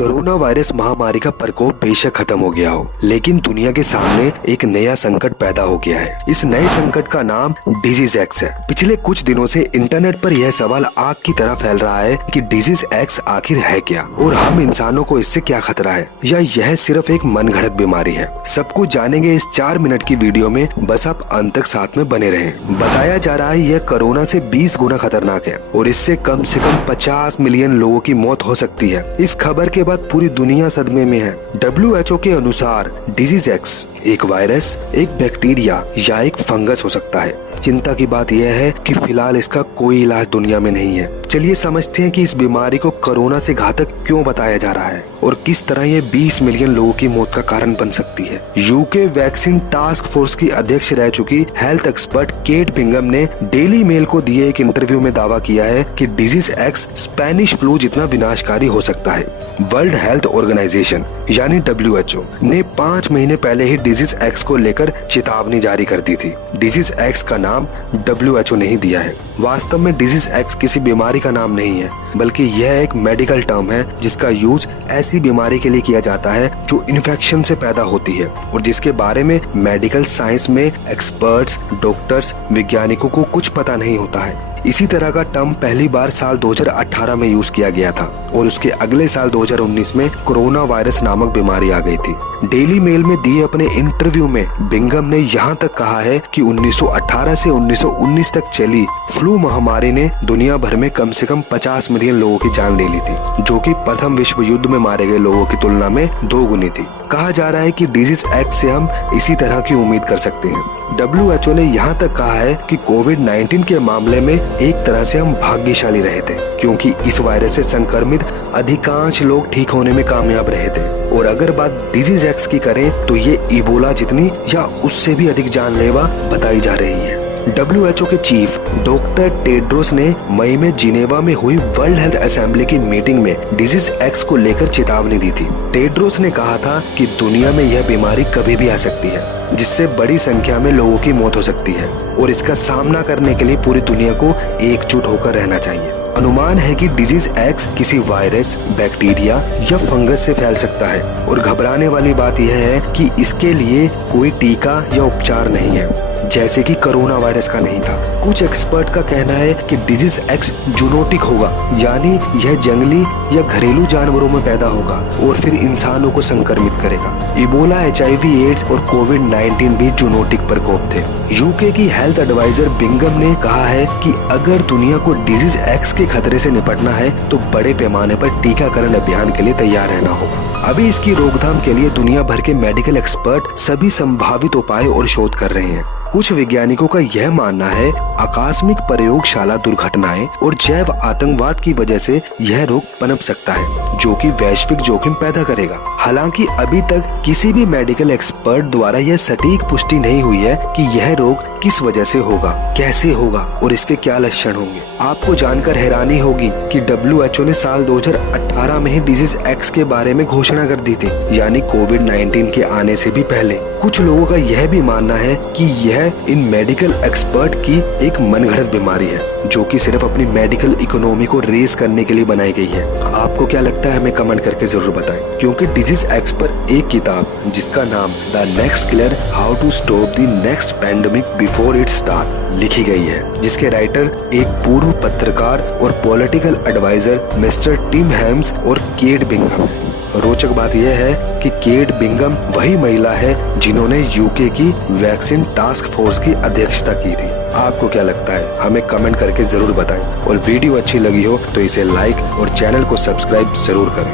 Corona virus महामारी का प्रकोप बेशक खत्म हो गया हो, लेकिन दुनिया के सामने एक नया संकट पैदा हो गया है। इस नए संकट का नाम डिजीज एक्स है। पिछले कुछ दिनों से इंटरनेट पर यह सवाल आग की तरह फैल रहा है कि डिजीज एक्स आखिर है क्या और हम इंसानों को इससे क्या खतरा है, या यह सिर्फ एक मनगढ़ंत बीमारी है। सब कुछ जानेंगे इस 4 मिनट की वीडियो में, बस आप अंत तक साथ में बने रहें। बताया जा रहा है यह कोरोना से 20 गुना खतरनाक है और इससे कम से कम 50 मिलियन लोगों की मौत हो सकती है। इस खबर के बाद पूरी दुनिया सदमे में है। WHO के अनुसार डिजीज एक्स एक वायरस, एक बैक्टीरिया या एक फंगस हो सकता है। चिंता की बात यह है कि फिलहाल इसका कोई इलाज दुनिया में नहीं है। चलिए समझते हैं कि इस बीमारी को कोरोना से घातक क्यों बताया जा रहा है और किस तरह ये 20 मिलियन लोगों की मौत का कारण बन सकती है। यूके वैक्सीन टास्क फोर्स की अध्यक्ष रह चुकी हेल्थ एक्सपर्ट केट बिंगम ने डेली मेल को दिए एक इंटरव्यू में दावा किया है कि डिजीज एक्स स्पेनिश फ्लू जितना विनाशकारी हो सकता है। वर्ल्ड हेल्थ ऑर्गेनाइजेशन यानी WHO ने 5 महीने पहले ही डिजीज एक्स को लेकर चेतावनी जारी कर दी थी। डिजीज एक्स का नाम WHO ने ही दिया है। वास्तव में डिजीज एक्स किसी बीमारी का नाम नहीं है, बल्कि यह एक मेडिकल टर्म है जिसका यूज ऐसी बीमारी के लिए किया जाता है जो इन्फेक्शन से पैदा होती है और जिसके बारे में मेडिकल साइंस में एक्सपर्ट्स, डॉक्टर्स, वैज्ञानिकों को कुछ पता नहीं होता है। इसी तरह का टर्म पहली बार साल 2018 में यूज किया गया था और उसके अगले साल 2019 में कोरोना वायरस नामक बीमारी आ गई थी। डेली मेल में दिए अपने इंटरव्यू में बिंगम ने यहाँ तक कहा है कि 1918 से 1919 तक चली फ्लू महामारी ने दुनिया भर में कम से कम 50 मिलियन लोगों की जान ले ली थी, जो कि प्रथम विश्व युद्ध में मारे गए लोगों की तुलना में 2 गुनी थी। कहा जा रहा है कि डिजीज एक्स से हम इसी तरह की उम्मीद कर सकते हैं। WHO ने यहाँ तक कहा है कि कोविड-19 के मामले में एक तरह से हम भाग्यशाली रहे थे, क्योंकि इस वायरस से संक्रमित अधिकांश लोग ठीक होने में कामयाब रहे थे। और अगर बात डिजीज एक्स की करें तो ये इबोला जितनी या उससे भी अधिक जानलेवा बताई जा रही है। WHO के चीफ डॉक्टर टेड्रोस ने मई में जिनेवा में हुई वर्ल्ड हेल्थ असेंबली की मीटिंग में डिजीज एक्स को लेकर चेतावनी दी थी। टेड्रोस ने कहा था कि दुनिया में यह बीमारी कभी भी आ सकती है, जिससे बड़ी संख्या में लोगों की मौत हो सकती है और इसका सामना करने के लिए पूरी दुनिया को एकजुट होकर रहना चाहिए। अनुमान है कि डिजीज एक्स किसी वायरस, बैक्टीरिया या फंगस से फैल सकता है और घबराने वाली बात यह है कि इसके लिए कोई टीका या उपचार नहीं है, जैसे कि कोरोना वायरस का नहीं था। कुछ एक्सपर्ट का कहना है कि डिजीज एक्स जूनोटिक होगा, यानी यह जंगली या घरेलू जानवरों में पैदा होगा और फिर इंसानों को संक्रमित करेगा। इबोला, HIV, एड्स और कोविड-19 भी जूनोटिक प्रकोप थे। यूके की हेल्थ एडवाइजर बिंगम ने कहा है कि अगर दुनिया को डिजीज एक्स के खतरे से निपटना है तो बड़े पैमाने पर टीकाकरण अभियान के लिए तैयार रहना होगा। अभी इसकी रोकथाम के लिए दुनिया भर के मेडिकल एक्सपर्ट सभी संभावित उपाय और शोध कर रहे हैं। कुछ वैज्ञानिकों का यह मानना है आकस्मिक प्रयोगशाला दुर्घटनाएं और जैव आतंकवाद की वजह से यह रोग पनप सकता है, जो कि वैश्विक जोखिम पैदा करेगा। हालांकि अभी तक किसी भी मेडिकल एक्सपर्ट द्वारा यह सटीक पुष्टि नहीं हुई है कि यह रोग किस वजह से होगा, कैसे होगा और इसके क्या लक्षण होंगे। आपको जानकर हैरानी होगी कि WHO ने साल 2018 में ही डिजीज एक्स के बारे में घोषणा कर दी थी, यानी कोविड-19 के आने से भी पहले। कुछ लोगों का यह भी मानना है कि यह इन मेडिकल एक्सपर्ट की एक मनगढ़ंत बीमारी है, जो कि सिर्फ अपनी मेडिकल इकोनॉमी को रेस करने के लिए बनाई गई है। आपको क्या लगता है, हमें कमेंट करके जरूर बताएं, क्योंकि डिजीज एक्स पर एक किताब जिसका नाम the next killer, how to stop the next pandemic before it start लिखी गई है, जिसके राइटर एक पूर्व पत्रकार और political adviser mister Tim Hames और केट बिंगम है। रोचक बात यह है कि केट बिंगम वही महिला है जिन्होंने यूके की वैक्सीन टास्क फोर्स की अध्यक्षता की थी। आपको क्या लगता है, हमें कमेंट करके जरूर बताएं और वीडियो अच्छी लगी हो तो इसे लाइक और चैनल को सब्सक्राइब जरूर करें।